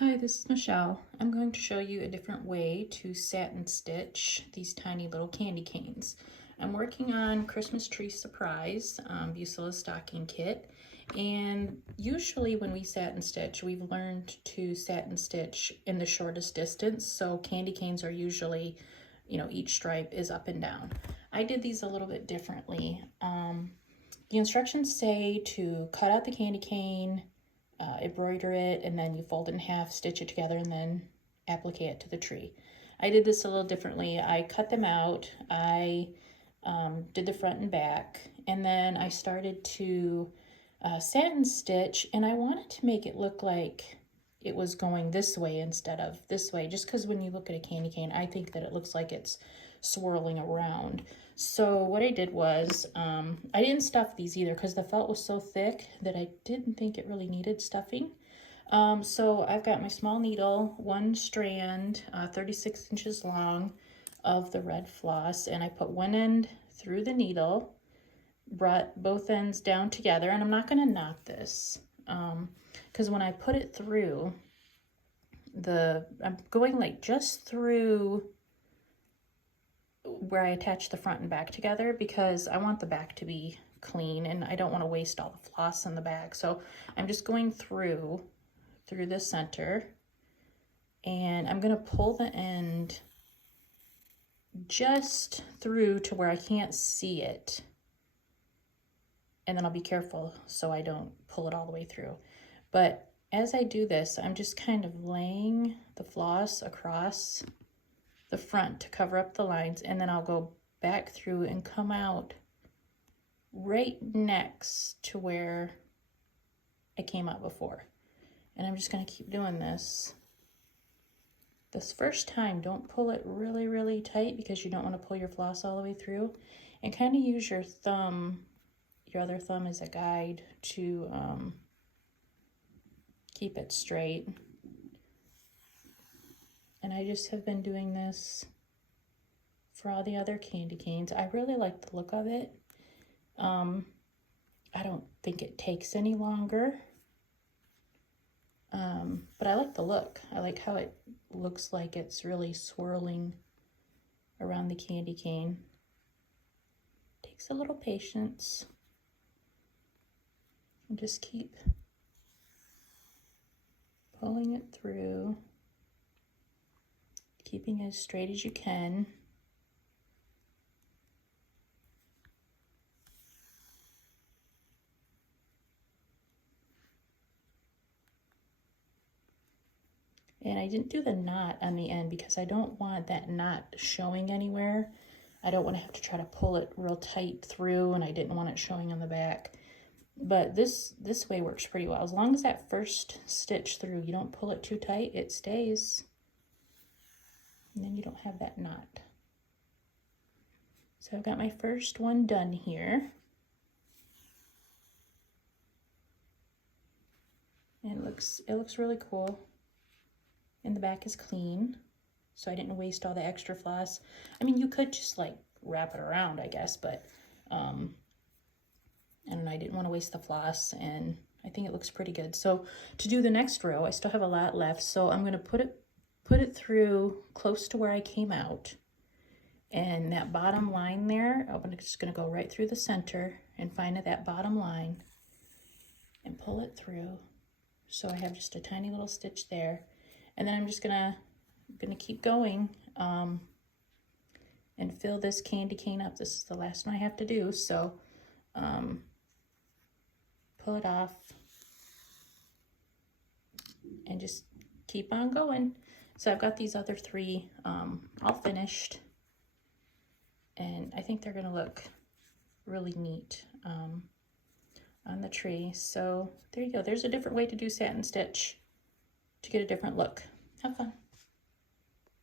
Hi, this is Michelle. I'm going to show you a different way to satin stitch these tiny little candy canes. I'm working on Christmas Tree Surprise Bucilla stocking kit, and usually when we satin stitch, we've learned to satin stitch in the shortest distance, so candy canes are usually, each stripe is up and down. I did these a little bit differently. The instructions say to cut out the candy cane, embroider it, and then you fold it in half, stitch it together, and then applique it to the tree. I did this a little differently. I cut them out, I did the front and back, and then I started to satin stitch, and I wanted to make it look like it was going this way instead of this way, just because when you look at a candy cane, I think that it looks like it's swirling around. So what I did was, I didn't stuff these either because the felt was so thick that I didn't think it really needed stuffing. So I've got my small needle, one strand, 36 inches long of the red floss, and I put one end through the needle, brought both ends down together, and I'm not going to knot this because when I put it through, I'm going like just through where I attach the front and back together because I want the back to be clean and I don't want to waste all the floss in the back. So I'm just going through the center, and I'm going to pull the end just through to where I can't see it. And then I'll be careful so I don't pull it all the way through. But as I do this, I'm just kind of laying the floss across the front to cover up the lines, and then I'll go back through and come out right next to where I came out before. And I'm just going to keep doing this. This first time, don't pull it really, really tight because you don't want to pull your floss all the way through. And kind of use your thumb, your other thumb as a guide to keep it straight. And I just have been doing this for all the other candy canes. I really like the look of it. I don't think it takes any longer. But I like the look. I like how it looks like it's really swirling around the candy cane. Takes a little patience. And just keep pulling it through, keeping it as straight as you can. And I didn't do the knot on the end because I don't want that knot showing anywhere. I don't want to have to try to pull it real tight through, and I didn't want it showing on the back. But this way works pretty well. As long as that first stitch through, you don't pull it too tight, it stays. And then you don't have that knot. So I've got my first one done here. And it looks really cool. And the back is clean, so I didn't waste all the extra floss. I mean, you could just like wrap it around, I guess, but I don't know, I didn't want to waste the floss, and I think it looks pretty good. So to do the next row, I still have a lot left, so I'm going to put it through close to where I came out, and that bottom line there, I'm just going to go right through the center and find that bottom line and pull it through. So I have just a tiny little stitch there. And then I'm just gonna keep going and fill this candy cane up. This is the last one I have to do, so pull it off and just keep on going. So I've got these other three all finished, and I think they're gonna look really neat on the tree. So there you go. There's a different way to do satin stitch to get a different look. Have fun.